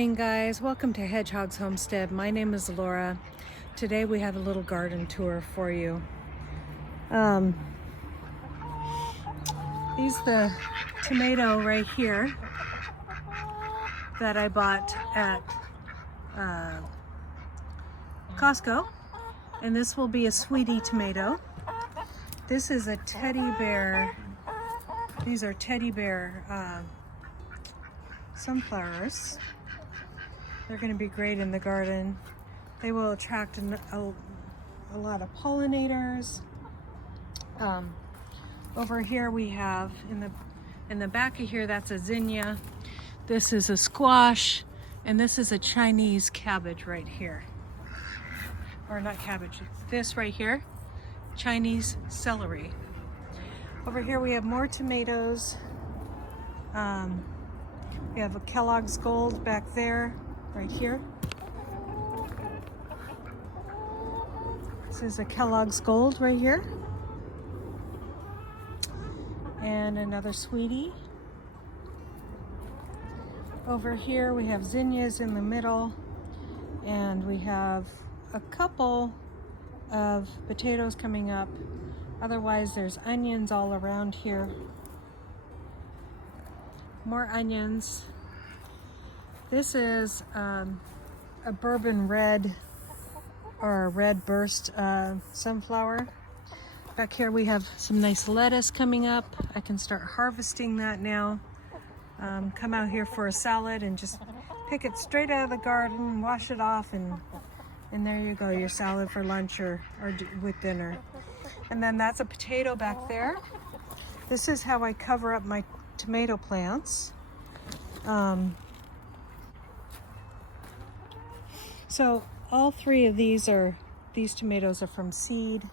Hey guys, welcome to Hedgehog's Homestead. My name is Laura. Today we have a little garden tour for you. These the tomato right here that I bought at Costco, and this will be a sweetie tomato. This is a teddy bear. These are teddy bear sunflowers. They're going to be great in the garden. They will attract a lot of pollinators. Over here we have in the back of here, that's a zinnia. This is a squash, and this is a Chinese cabbage right here. Or not cabbage, this right here, Chinese celery. Over here we have more tomatoes. We have a Kellogg's Gold back there, right here. This is a Kellogg's Gold right here. And another sweetie. Over here we have zinnias in the middle, and we have a couple of potatoes coming up. Otherwise there's onions all around here. More onions. This is a bourbon red or a red burst sunflower. Back here we have some nice lettuce coming up. I can start harvesting that now. Come out here for a salad and just pick it straight out of the garden, wash it off, and there you go, your salad for lunch or with dinner. And then that's a potato back there. This is how I cover up my tomato plants. So all three of these tomatoes are from seed.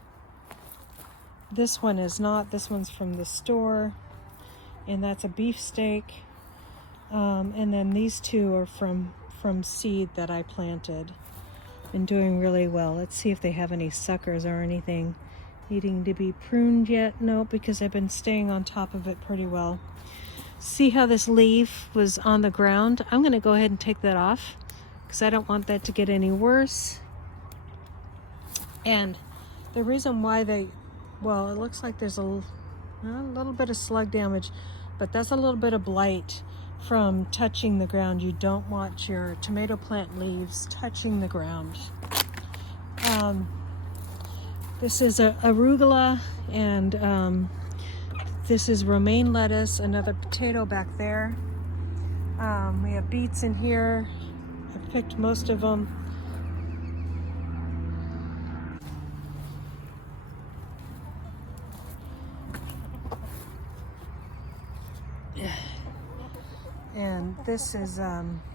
This one is not. This one's from the store, and that's a beefsteak. And then these two are from seed that I planted. Been doing really well. Let's see if they have any suckers or anything needing to be pruned yet. No, because I've been staying on top of it pretty well. See how this leaf was on the ground? I'm going to go ahead and take that off because I don't want that to get any worse. And the reason why well, it looks like there's a little bit of slug damage, but that's a little bit of blight from touching the ground. You don't want your tomato plant leaves touching the ground. This is arugula, and this is romaine lettuce, another potato back there. We have beets in here. I picked most of them. And this is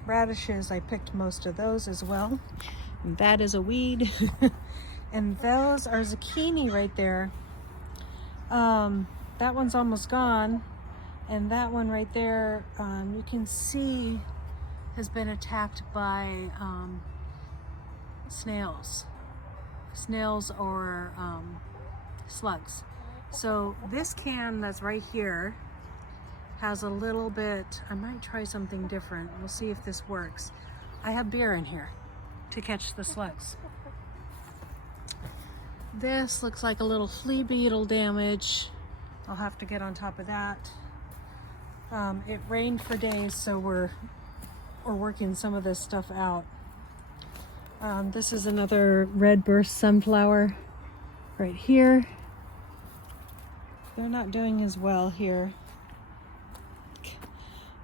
radishes. I picked most of those as well. And that is a weed. And those are zucchini right there. That one's almost gone. And that one right there, you can see has been attacked by snails or slugs. So this can that's right here has a little bit, I might try something different. We'll see if this works. I have beer in here to catch the slugs. This looks like a little flea beetle damage. I'll have to get on top of that. It rained for days, so we're working some of this stuff out. This is another red burst sunflower right here. They're not doing as well here.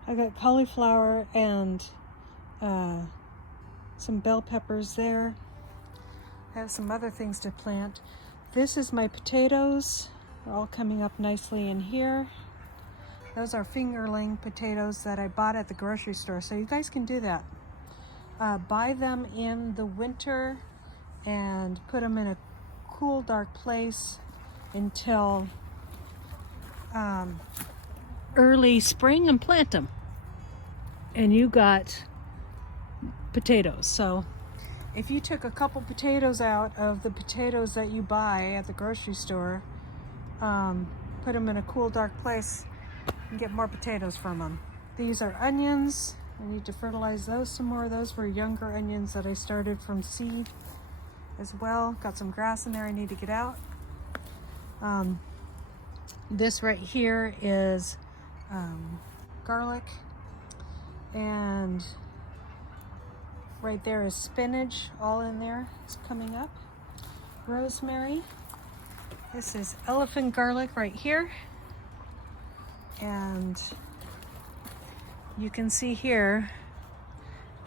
I got cauliflower and some bell peppers there. I have some other things to plant. This is my potatoes. They're all coming up nicely in here. Those are fingerling potatoes that I bought at the grocery store, so you guys can do that. Buy them in the winter and put them in a cool, dark place until early spring and plant them. And you got potatoes. So if you took a couple potatoes out of the potatoes that you buy at the grocery store, put them in a cool, dark place, and get more potatoes from them. These are onions. I need to fertilize those some more. Those were younger onions that I started from seed as well. Got some grass in there I need to get out. This right here is garlic, and right there is spinach, all in there. It's coming up. Rosemary. This is elephant garlic right here. And you can see here,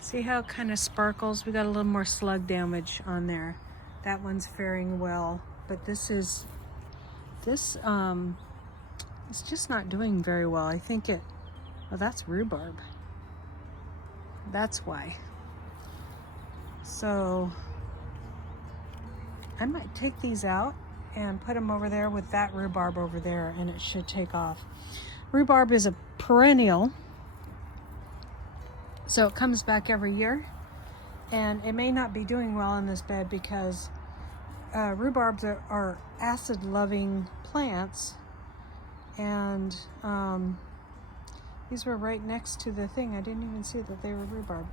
see how it kind of sparkles? We got a little more slug damage on there. That one's faring well, but it's just not doing very well. I think oh, that's rhubarb. That's why. So I might take these out and put them over there with that rhubarb over there, and it should take off. Rhubarb is a perennial, so it comes back every year, and it may not be doing well in this bed because rhubarbs are acid-loving plants, and these were right next to the thing. I didn't even see that they were rhubarb.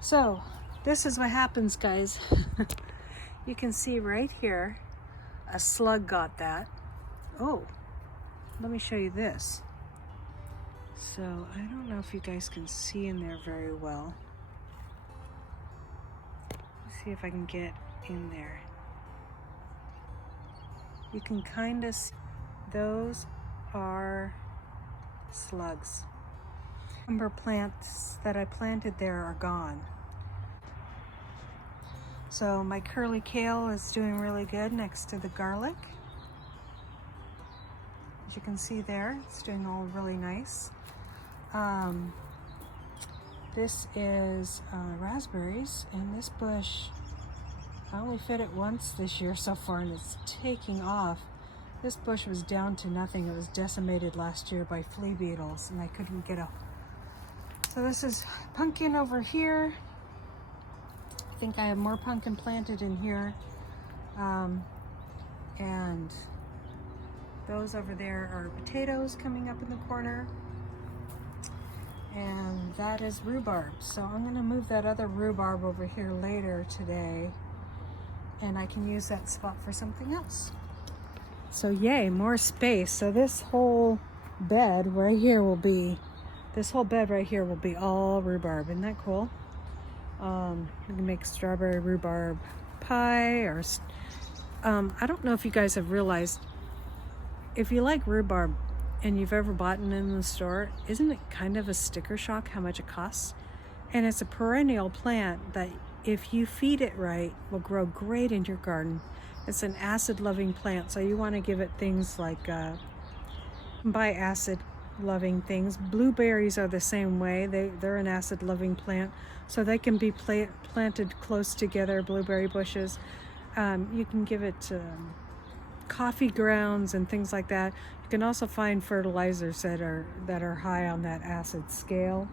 So this is what happens, guys. You can see right here, a slug got that. Oh, let me show you this. So I don't know if you guys can see in there very well. Let's see if I can get in there. You can kind of see those are slugs. Number plants that I planted there are gone. So my curly kale is doing really good next to the garlic. As you can see there, it's doing all really nice. This is raspberries, and this bush, I only fed it once this year so far, and it's taking off. This bush was down to nothing. It was decimated last year by flea beetles, and I couldn't get a... So this is pumpkin over here. I think I have more pumpkin planted in here. And those over there are potatoes coming up in the corner. And that is rhubarb. So I'm going to move that other rhubarb over here later today, and I can use that spot for something else. So yay, more space. So this whole bed right here will be all rhubarb. Isn't that cool? We can make strawberry rhubarb pie, or I don't know if you guys have realized, if you like rhubarb and you've ever bought it in the store, isn't it kind of a sticker shock how much it costs? And it's a perennial plant that if you feed it right will grow great in your garden. It's an acid-loving plant, so you want to give it things like buy acid-loving things. Blueberries are the same way. They're an acid-loving plant, so they can be planted close together, blueberry bushes. You can give it coffee grounds and things like that. You can also find fertilizers that are high on that acid scale.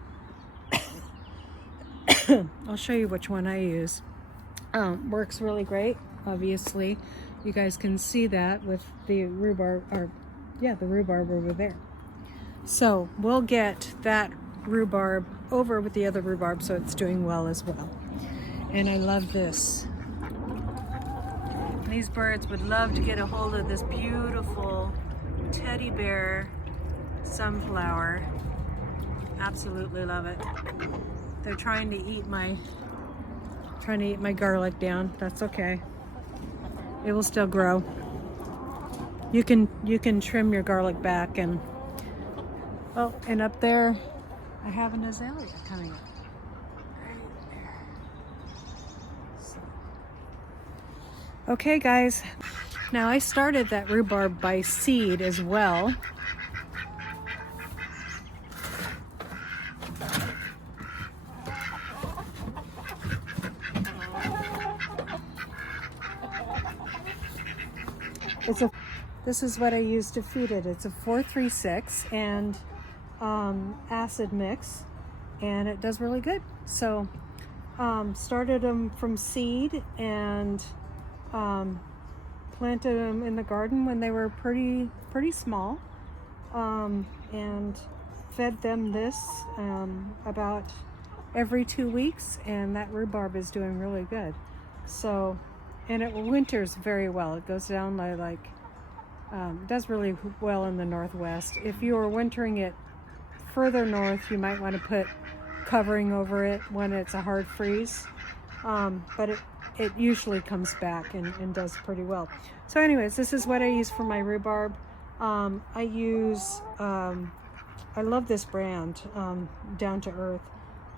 I'll show you which one I use. Works really great. Obviously, you guys can see that with the rhubarb, the rhubarb over there. So we'll get that rhubarb over with the other rhubarb so it's doing well as well. And I love this. These birds would love to get a hold of this beautiful teddy bear sunflower. Absolutely love it. They're trying to eat my garlic down. That's okay. It will still grow. You can trim your garlic back, and and up there I have an azalea coming up. Right there. So. Okay guys, now I started that rhubarb by seed as well. This is what I use to feed it. It's a 4-3-6 and acid mix, and it does really good. So started them from seed and planted them in the garden when they were pretty small, and fed them this about every 2 weeks, and that rhubarb is doing really good. So, and it winters very well. It goes down like does really well in the Northwest. If you are wintering it further north, you might want to put covering over it when it's a hard freeze. But it usually comes back and does pretty well. So anyways, this is what I use for my rhubarb. I use, I love this brand, Down to Earth.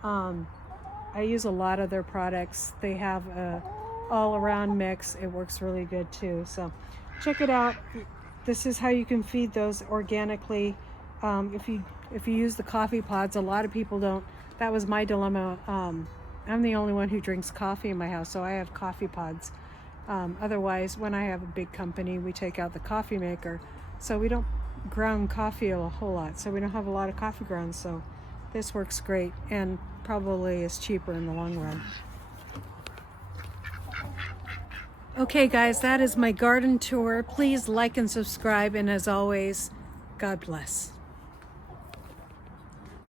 I use a lot of their products. They have a all-around mix. It works really good too. So check it out. This is how you can feed those organically. If you use the coffee pods, a lot of people don't. That was my dilemma. I'm the only one who drinks coffee in my house, so I have coffee pods. Otherwise, when I have a big company, we take out the coffee maker. So we don't ground coffee a whole lot. So we don't have a lot of coffee grounds. So this works great and probably is cheaper in the long run. Okay guys, that is my garden tour. Please like and subscribe, and as always, God bless.